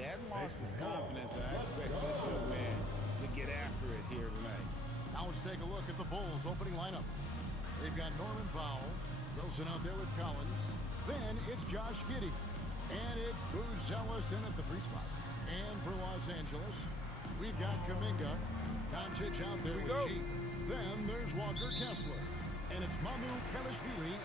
he hadn't lost his confidence, and I expect this young man to get after it here tonight. Now let's take a look at the Bulls' opening lineup. They've got Norman Powell, Wilson out there with Collins. Then it's Josh Giddey. And it's Booz Ellis in at the 3 spot. And for Los Angeles, we've got Kuminga. Doncic out there with G. Then there's Walker Kessler. And it's Mamu Kelishvili.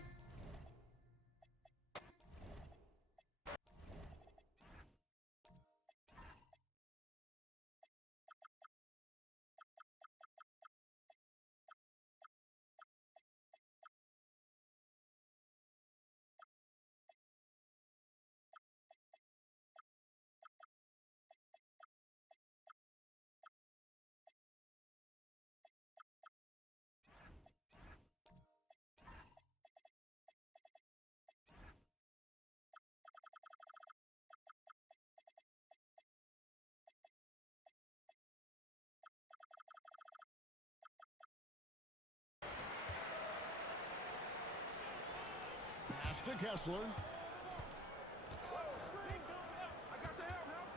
To Kessler.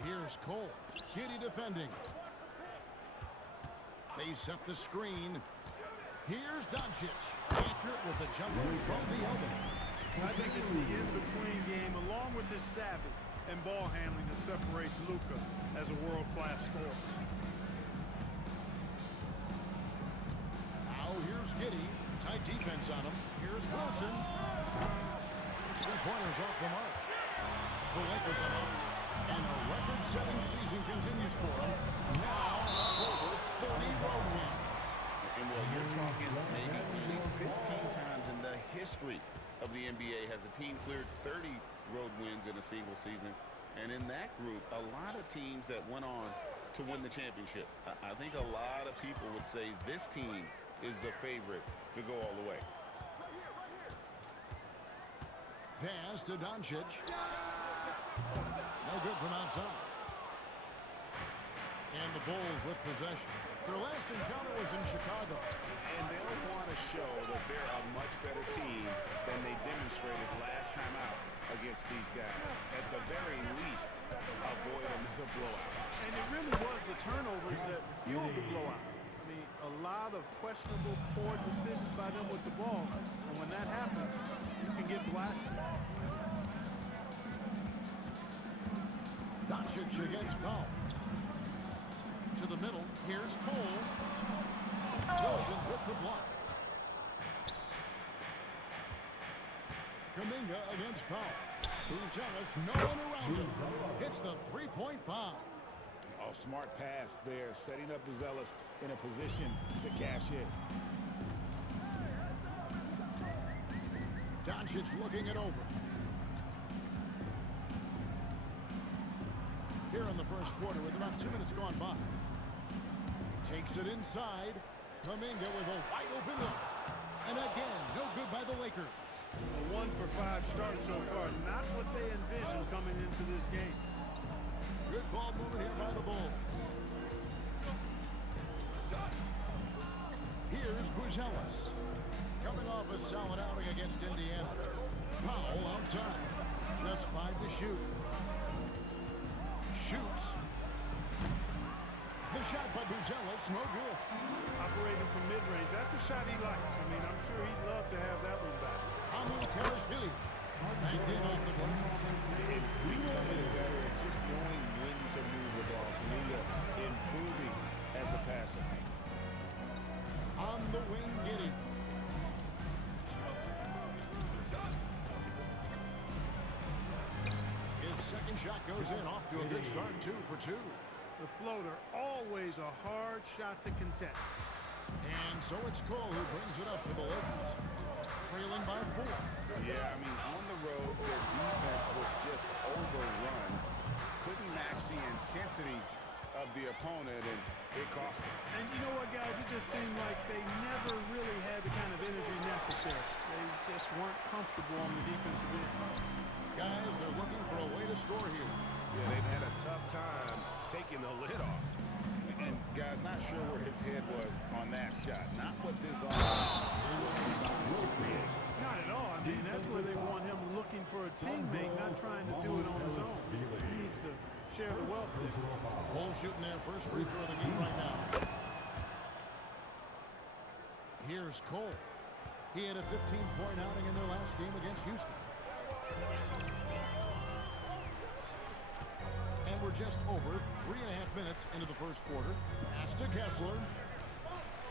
Here's Cole. Giddey defending. They set the screen. Here's Doncic. Accurate with the jumper from the elbow. I think it's the in-between game along with his savvy and ball handling that separates Luka as a world-class scorer. Now here's Giddey. Tight defense on him. Here's Wilson. 3-pointers off the mark. The Lakers on offense. And a record-setting season continues for them. Now over 30 road wins. And well, you're talking maybe only 15 times in the history of the NBA has a team cleared 30 road wins in a single season. And in that group, a lot of teams that went on to win the championship. I think a lot of people would say this team is the favorite to go all the way. Pass to Doncic. No good from outside. And the Bulls with possession. Their last encounter was in Chicago. And they'll want to show that they're a much better team than they demonstrated last time out against these guys. At the very least, avoid another blowout. And it really was the turnovers that fueled the blowout. I mean, a lot of questionable, poor decisions by them with the ball. And when that happens, you can get blasted. Doncic against Powell. To the middle. Here's Cole. Wilson with the block. Kuminga against Powell. Booz Ellis, no one around him. Hits the 3-point bomb. Oh, smart pass there, setting up Booz Ellis in a position to cash in. Doncic looking it over. Here in the first quarter with about 2 minutes gone by. Takes it inside. Kuminga with a wide open look. And again, no good by the Lakers. A 1 for 5 start so far. Not what they envisioned coming into this game. Good ball movement here by the Bulls. Here's Booz Ellis. Coming off a solid outing against Indiana. Powell outside. Just 5 to shoot. Shoots. The shot by Booz Ellis, no good. Operating from mid-range, that's a shot he likes. I mean, I'm sure he'd love to have that one back. Mamu Kelishvili. Banked in off the glass. Becoming better at just knowing when to move the ball. Kuminga improving as a passer. On the wing, Giddey. His second shot goes in, off to a good start, 2 for 2. The floater, always a hard shot to contest. And so it's Cole who brings it up for the Lakers. Trailing by 4. Yeah, I mean, on the road, their defense was just overrun. Couldn't match the intensity of the opponent, and it cost them. And you know what, guys? It just seemed like they never really had the kind of energy necessary. They just weren't comfortable on the defensive end. Guys, they're looking for a way to score here. Yeah, they've had a tough time taking the lid off. And, guys, not sure where his head was on that shot. Not what this offense was designed to create. Not at all. I mean, that's where they want him looking for a teammate, not trying to do it on his own. He needs to share the wealth there. Bulls shooting their first free throw of the game right now. Here's Cole. He had a 15-point outing in their last game against Houston. And we're just over 3.5 minutes into the first quarter. Pass to Kessler.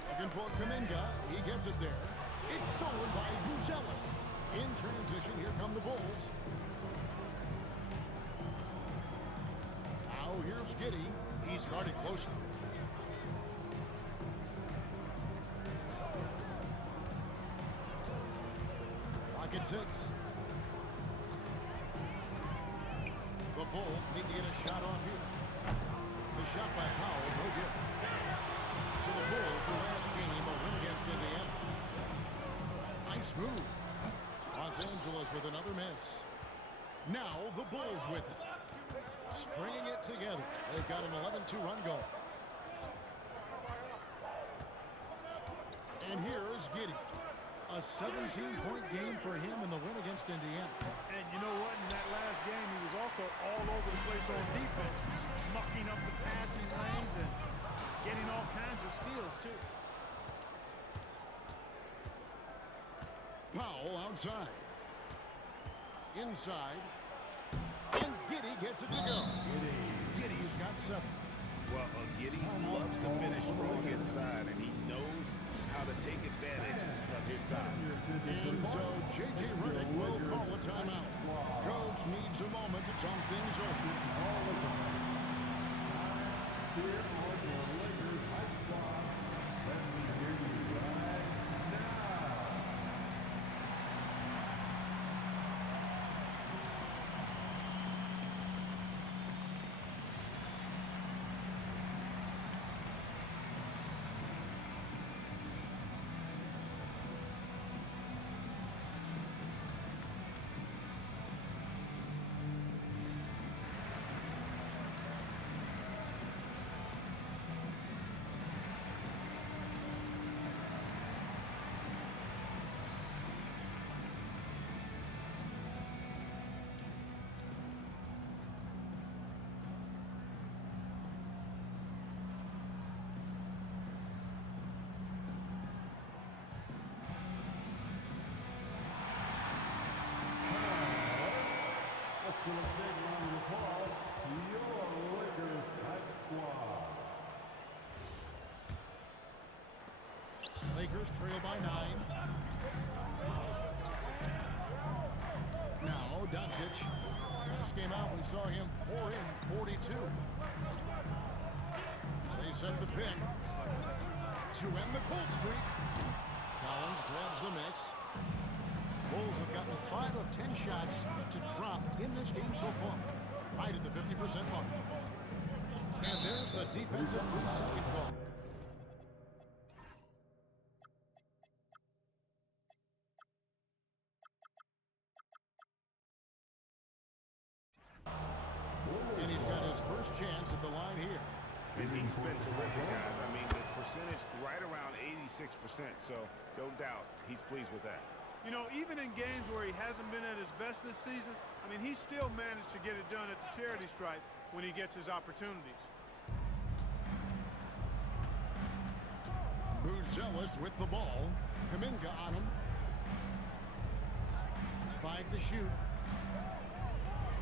Looking for Kuminga. He gets it there. It's stolen by Buzelis. In transition, here come the Bulls. Now here's Giddey. He's guarded closely. At 6. The Bulls need to get a shot off here. The shot by Powell, no good. So the Bulls, their last game, a win against Indiana. Nice move. Los Angeles with another miss. Now the Bulls with it. Stringing it together. They've got an 11-2 run going. And here is Giddey. A 17-point game for him in the win against Indiana. And you know what? In that last game, he was also all over the place on defense, mucking up the passing lanes and getting all kinds of steals, too. Powell outside. Inside. And Giddey gets it to go. Giddey's got 7. Well, Giddey loves to finish strong inside, and he knows how to take advantage of his size. And so J.J. Redick will call a timeout. Coach needs a moment to talk things over. Lakers trail by 9. Now Doncic. Last game out, we saw him pour in 42. They set the pick to end the cold streak. Collins grabs the miss. Bulls have gotten 5 of 10 shots to drop in this game so far, right at the 50% mark. And there's the defensive free second call. And he's got his first chance at the line here. And he's been terrific, guys. I mean, the percentage right around 86%, so no doubt he's pleased with that. You know, even in games where he hasn't been at his best this season, I mean, he still managed to get it done at the charity stripe when he gets his opportunities. Buzelis with the ball. Kuminga on him. 5 to shoot.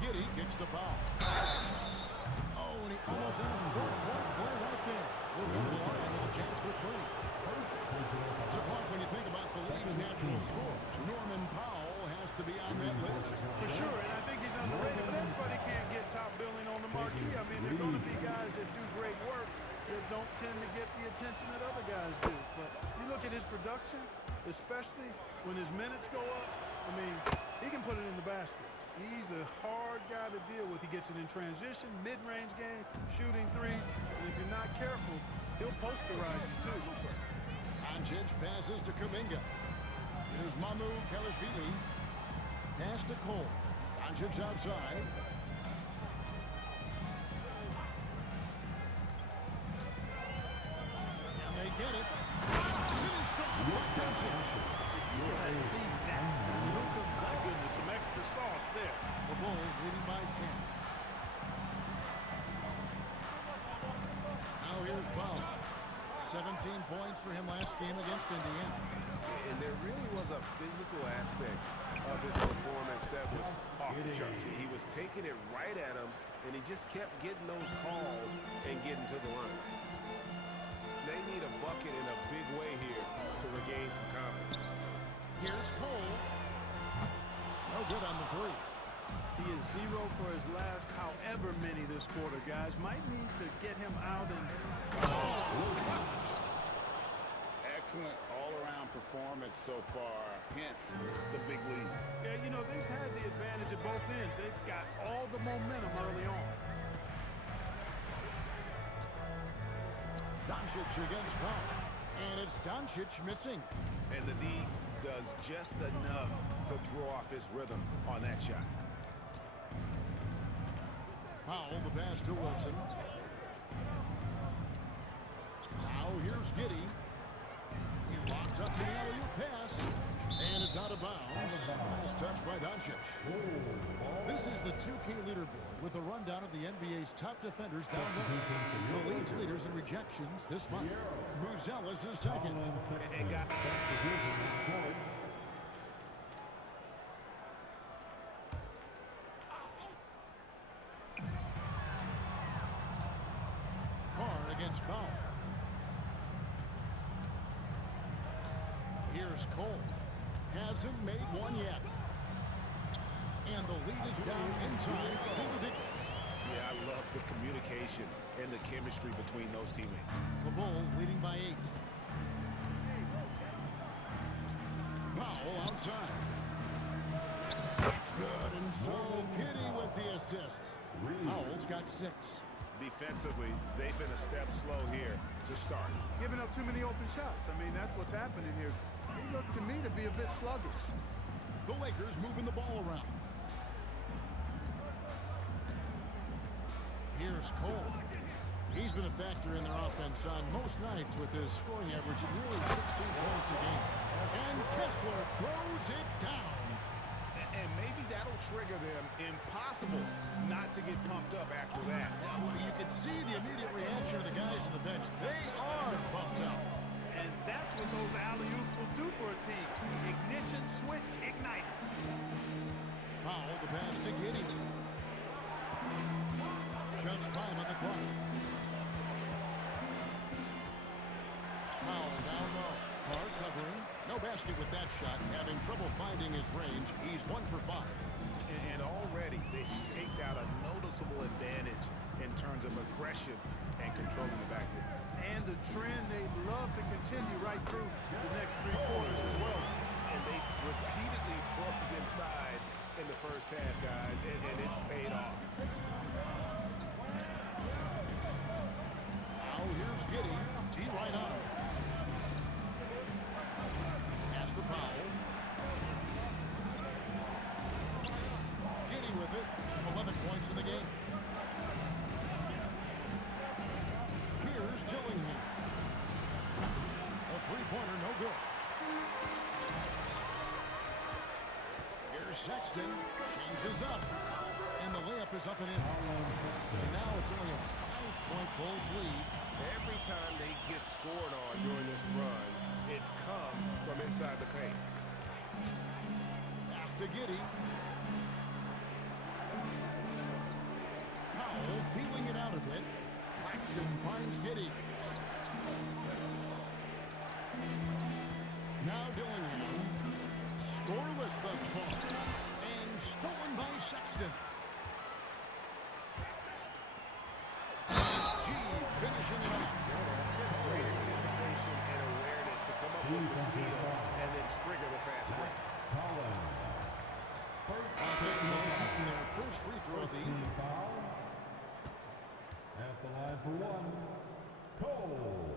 Giddey kicks the foul. Oh, and he almost had a 4-point play right there. They'll go to the line and a chance for 3. It's a clock when you think about the league's natural score. Norman Powell has to be on that list. For sure, and I think he's underrated, but everybody can't get top billing on the marquee. I mean, there are going to be guys that do great work that don't tend to get the attention that other guys do. But you look at his production, especially when his minutes go up, I mean, he can put it in the basket. He's a hard guy to deal with. He gets it in transition, mid-range game, shooting threes, and if you're not careful, he'll posterize you too. Doncic passes to Kuminga. Here's Mamu Kelishvili. Pass to Cole. Doncic outside. And they get it. Finished off by Doncic. You guys see that? My goodness, some extra sauce there. The Bulls leading by 10. points for him last game against Indiana. And there really was a physical aspect of his performance that was off the charts. He was taking it right at him, and he just kept getting those calls and getting to the line. They need a bucket in a big way here to regain some confidence. Here's Cole. No good on the three. He is 0 for his last however many this quarter, guys. Might need to get him out and... Excellent all-around performance so far, hence the big lead. Yeah, you know, they've had the advantage at both ends. They've got all the momentum early on. Doncic against Powell. And it's Doncic missing. And the D does just enough to throw off his rhythm on that shot. Powell, the pass to Wilson. Now here's Giddey. He locks up the alley-oop pass. And it's out of bounds. Nice touch by Doncic. This is the 2K leaderboard with a rundown of the NBA's top defenders down low. The league's leaders in rejections this month. Buzelis is second. And got... Carr against Powell. Here's Cole. Hasn't made one yet. And the lead is down inside single digits. Yeah, I love the communication and the chemistry between those teammates. The Bulls leading by 8. Powell outside. That's good, and so Giddey with the assist. Powell's got 6. Defensively, they've been a step slow here to start. Giving up too many open shots. I mean, that's what's happening here. He looked to me to be a bit sluggish. The Lakers moving the ball around. Here's Cole. He's been a factor in their offense on most nights with his scoring average of nearly 16 points a game. And Kessler throws it down. And maybe that'll trigger them. Impossible not to get pumped up after that. Yeah, well, you can see the immediate reaction of the guys on the bench. They are pumped up. And that's what those alley-oops will do for a team. Ignition, switch, ignite. Powell, the pass to Giddey. Just 5 on the clock. Powell down low. Carr covering. No basket with that shot. Having trouble finding his range. He's 1 for 5. And already they've staked out a noticeable advantage in terms of aggression and controlling the backcourt. And the trend they'd love to continue right through the next 3 quarters as well. And they repeatedly closed inside in the first half, guys, and it's paid off. Now here's Giddey. T right on him. Pass to Powell. Giddey with it. 11 points in the game. Here's Dillingham. A three-pointer, no good. Here's Sexton. Changes up. And the layup is up and in. And now it's only a 5-point Bulls lead. Every time they get scored on during this run, it's come from inside the paint. Pass to Giddey. Powell feeling it out a bit. Claxton finds Giddey. Now Dillingham. Scoreless thus far. And stolen by Sexton. G finishing it off. Just great anticipation and awareness to come up with the steal and then trigger the fast break. Shooting their first free throw of the evening. At the line for 1, Cole.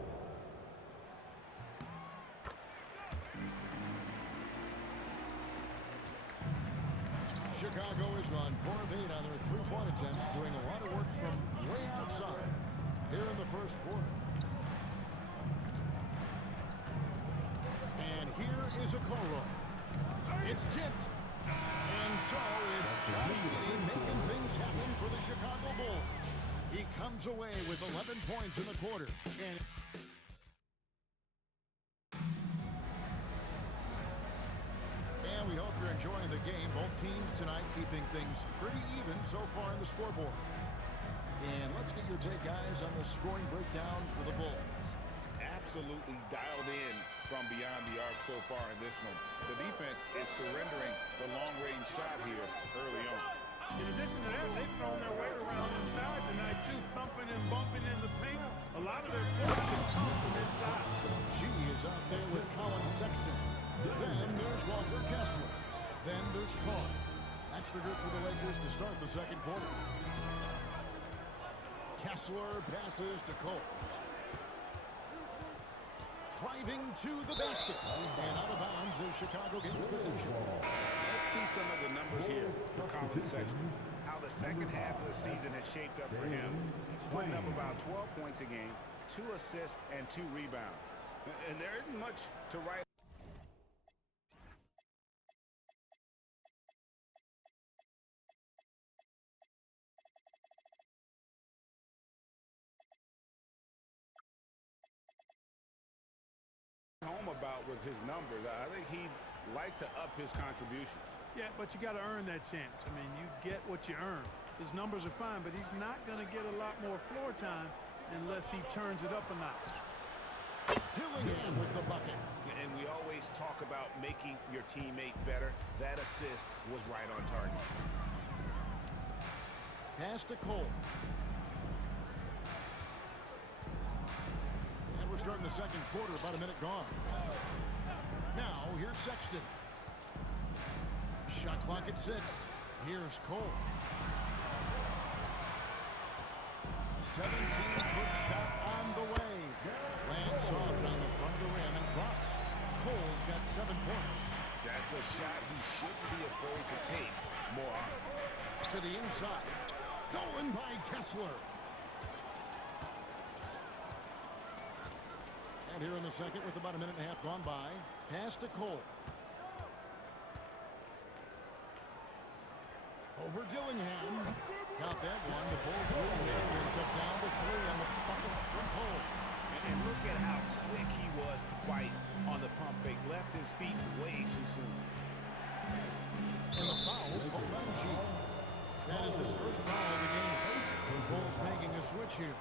Chicago has gone 4 of 8 on their three-point attempts, doing a lot of work from way outside here in the first quarter. And here is a Okoro. It's tipped. And so it's Josh Giddey making things happen for the Chicago Bulls. He comes away with 11 points in the quarter. And are enjoying the game. Both teams tonight keeping things pretty even so far in the scoreboard. And let's get your take, guys, on the scoring breakdown for the Bulls. Absolutely dialed in from beyond the arc so far in this one. The defense is surrendering the long-range shot here early on. In addition to that, they've thrown their weight around inside tonight, too, thumping and bumping in the paint. A lot of their points have come from inside. G is out there with Colin Sexton. Then there's Walker Kessler. Then there's Cole. That's the group for the Lakers to start the second quarter. Kessler passes to Cole. Driving to the basket. And out of bounds as Chicago gains possession. Let's see some of the numbers here for Colin Sexton. How the second half of the season has shaped up for him. He's putting up about 12 points a game, 2 assists, and 2 rebounds. And there isn't much to write home about with his numbers. I think he'd like to up his contributions. Yeah, but you got to earn that chance. I mean, you get what you earn. His numbers are fine, but he's not going to get a lot more floor time unless he turns it up a notch. Dillingham with the bucket. And we always talk about making your teammate better. That assist was right on target. Pass to Cole. And we're starting the second quarter, about a minute gone. Now, here's Sexton. Shot clock at 6. Here's Cole. 17-foot shot on the way. Lands soft on the front of the rim and drops. Cole's got 7 points. That's a shot he shouldn't be afraid to take more often. To the inside. Stolen by Kessler. And here in the second with about a minute and a half gone by. Pass to Cole. Over Dillingham. Count that one. The Bulls lead has been cut down to 3 on the bucket from Cole. And look at how quick he was to bite on the pump fake. Left his feet way too soon. And the foul called on G. That is his first foul of the game. Bulls making a switch here.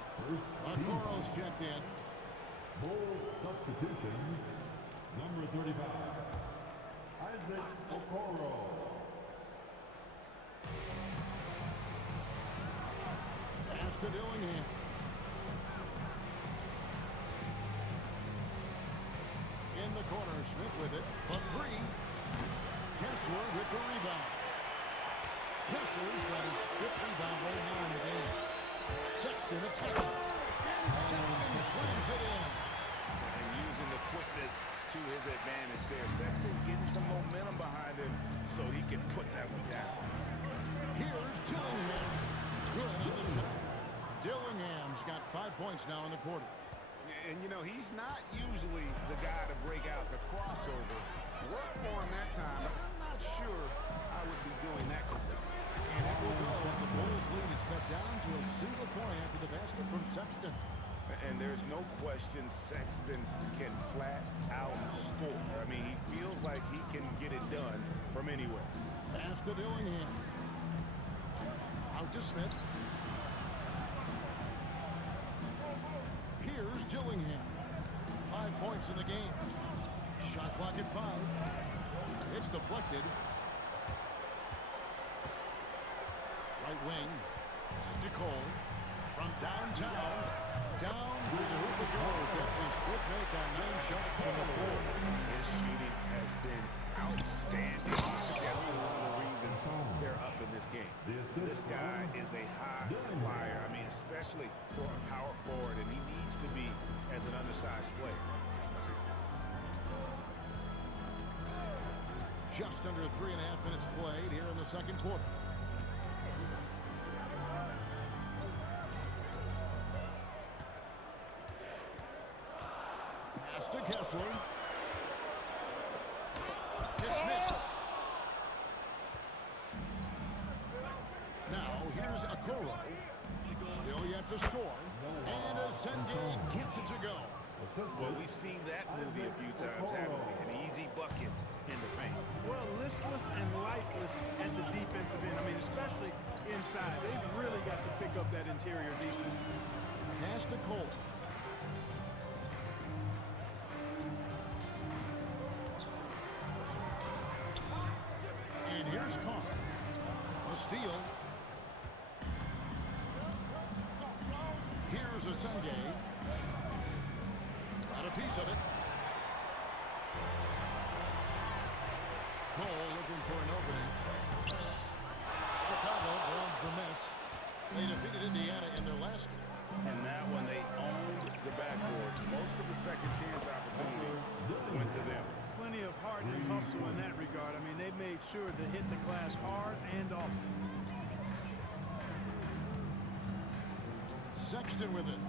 Okoro's checked in. Bulls substitution, number 35, Isaac Okoro. Pass to Dillingham. In the corner, Smith with it. A 3. Kessler with the rebound. Kessler's got his 5th rebound right now in the game. Sexton attacks. And Sexton slams it in. And using the quickness to his advantage there. Sexton getting some momentum behind him so he can put that one down. Here's Dillingham. Good on the shot. Dillingham's got 5 points now in the quarter. And, you know, he's not usually the guy to break out the crossover. Worked for him that time, but I'm not sure I would be doing that consistently. And it will go. The Bulls lead is cut down to a single point after the basket from Sexton. And there's no question Sexton can flat out score. I mean, he feels like he can get it done from anywhere. Pass to Dillingham. Out to Smith. Here's Dillingham. 5 points in the game. Shot clock at 5. It's deflected. Right wing. To Cole. From downtown. Down through the hoop it goes. That's his 5th make on 9 shots from the floor. His shooting has been outstanding. Definitely one of the reasons they're up in this game. This guy is a high flyer. I mean, especially for a power forward, and he needs to be as an undersized player. Just under 3.5 minutes played here in the second quarter. Pass to Kessler. Dismissed. Now here's Okoro. Still yet to score. And Ascending gets it to go. Well, we've seen that movie a few times, haven't we? An easy bucket in the paint. Well, listless and lifeless at the defensive end. I mean, especially inside. They've really got to pick up that interior defense. Pass to Cole. And here's Carr. A steal. Here's a Sunday. Got a piece of it. Cole looking for an opening. Chicago grabs the miss. They defeated Indiana in their last game. And that one, they owned the backboards. Most of the second chance opportunities went to them. Plenty of heart and hustle in that regard. I mean, they made sure to hit the glass hard and often. Sexton with it.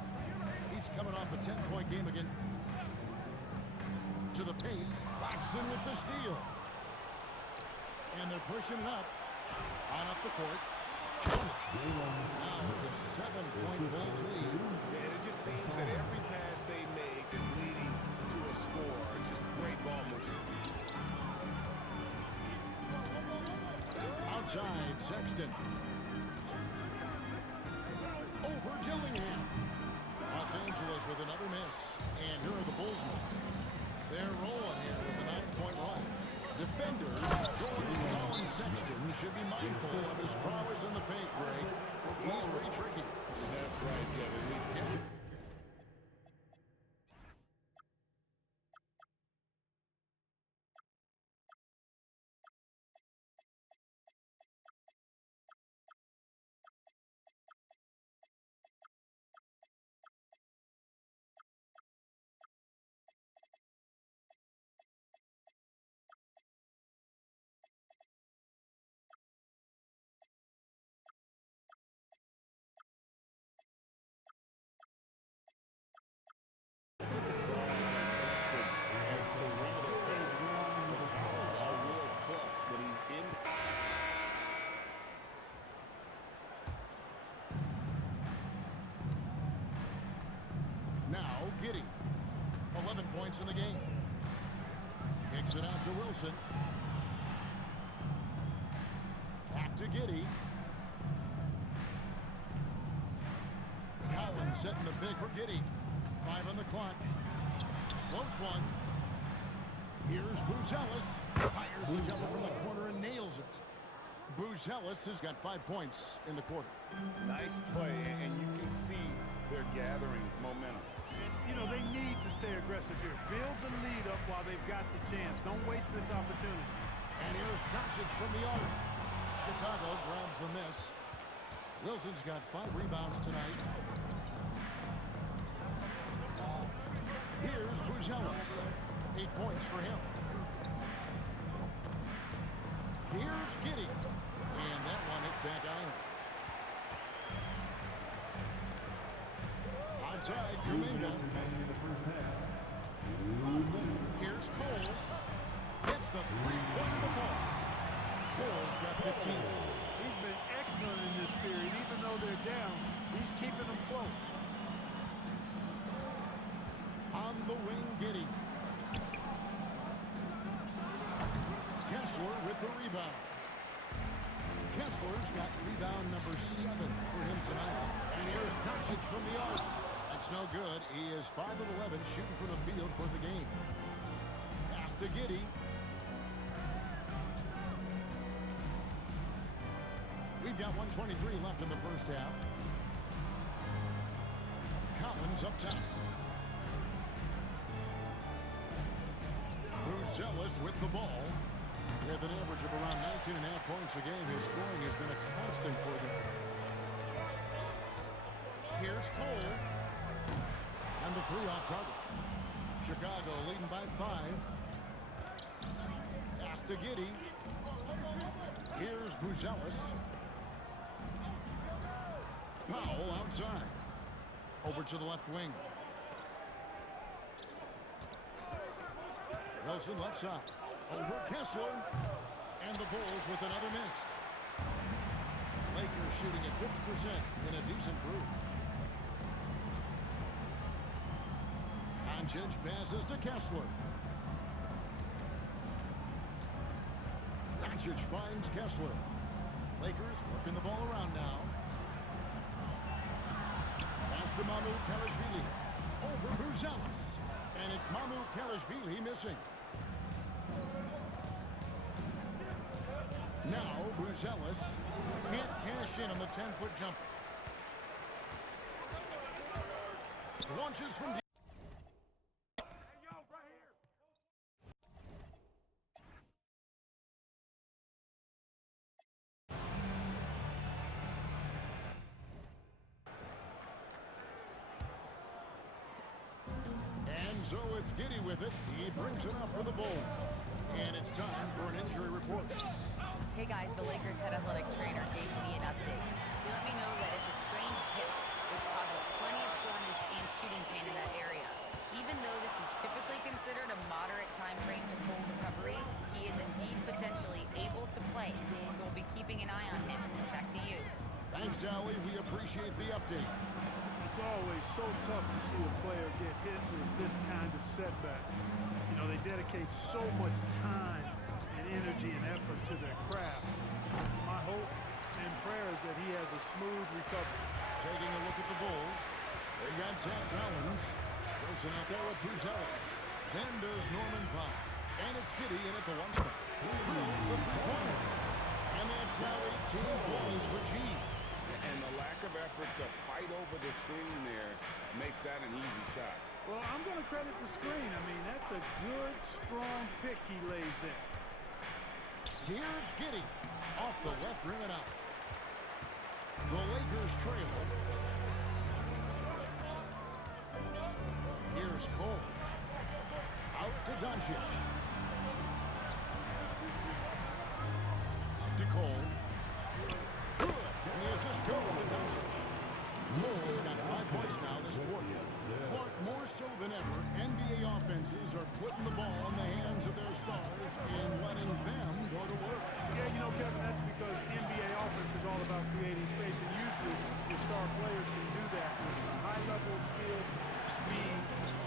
He's coming off a 10-point game again. To the paint. Claxton with the steal. And they're pushing it up. On up the court. Count it. Now it's a 7-point Bulls lead. And it just seems that every pass they make is leading to a score. Just great ball movement. Outside, Sexton. Over Dillingham. Los Angeles with another miss. And here are the Bulls now. They're rolling here with a 9-point run. Defenders, Jordan Collin Sexton should be mindful of his prowess in the paint, Greg. He's pretty tricky. That's right, Kevin. We tend Giddey, 11 points in the game. Kicks it out to Wilson. Back to Giddey. Collins setting the big for Giddey. 5 on the clock. Floats one. Here's Buzelis. Fires the jumper from the corner and nails it. Buzelis has got 5 points in the quarter. Nice play, and you can see they're gathering momentum. You know, they need to stay aggressive here. Build the lead up while they've got the chance. Don't waste this opportunity. And here's Doncic from the arc. Chicago grabs the miss. Wilson's got 5 rebounds tonight. Here's Buzelis. 8 points for him. Here's Giddey. And that one hits back iron. Onside, Kuminga. Here's Cole. Hits the three-point in the fall. Cole's got 15. He's been excellent in this period. Even though they're down, he's keeping them close. On the wing, Giddey. Kessler with the rebound. Kessler's got rebound number 7 for him tonight. And here's Doncic from the arc. That's no good. He is 5 of 11 shooting from the field for the game. Pass to Giddey. We've got 1:23 left in the first half. Collins up top. Buzelis with the ball. With an average of around 19.5 points a game, his scoring has been a constant for them. Here's Cole. And the 3 off target. Chicago leading by 5. Pass to Giddey. Here's Buzelis. Powell outside. Over to the left wing. Wilson left side. Over Kessler. And the Bulls with another miss. Lakers shooting at 50% in a decent group. Doncic passes to Kessler. Doncic finds Kessler. Lakers working the ball around now. Pass to Mamu Kelishvili. Over Buzelis. And it's Mamu Kelishvili missing. Now Buzelis can't cash in on the 10-foot jumper. Launches from deep. And so it's Giddey with it. He brings it up for the Bulls. And it's time for an injury report. Hey guys, the Lakers head athletic trainer gave me an update. He let me know that it's a strained hip, which causes plenty of soreness and shooting pain in that area. Even though this is typically considered a moderate time frame to full recovery, he is indeed potentially able to play. So we'll be keeping an eye on him. Back to you. Thanks, Allie. We appreciate the update. It's always so tough to see a player get hit with this kind of setback. You know, they dedicate so much time and energy and effort to their craft. My hope and prayer is that he has a smooth recovery. Taking a look at the Bulls. They got Zach Collins. Wilson out there with Buzelis. Then there's Norman Powell. And it's Giddey in at the one spot. Drills the three-pointer. And that's now 18 points for G. And the lack of effort to fight over the screen there makes that an easy shot. Well, I'm going to credit the screen. I mean, that's a good, strong pick he lays there. Here's Giddey. Off the left rim and out. The Lakers trail. Here's Cole. Out to Doncic. Out to Cole. Good. And the assist goes to Doncic. Cole's got 5 points now this quarter. Clark, more so than ever, NBA offenses are putting the ball in the hands of their stars and letting them go to work. Yeah, you know, Kevin, that's because NBA offense is all about creating space, and usually your star players can do that with a high level of skill, speed,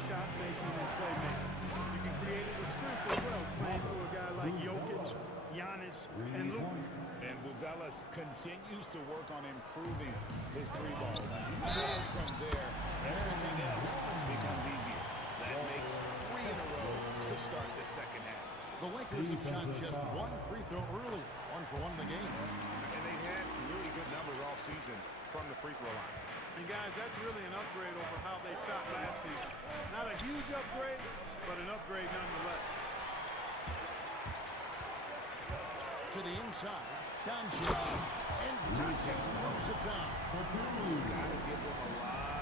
shot making, and playmaking. You can create it with strength as well, playing for a guy like Jokic, Giannis, and Luka. And Buzelis continues to work on improving his three ball. When you build from there, everything else becomes easier. That makes 3 in a row to start the second half. The Lakers have shot just 1 free throw earlier, 1 for 1 in the game. And they've had really good numbers all season from the free throw line. And guys, that's really an upgrade over how they shot last season. Not a huge upgrade, but an upgrade nonetheless. To the inside, Doncic, and Doncic throws it down. You've got to give them a lot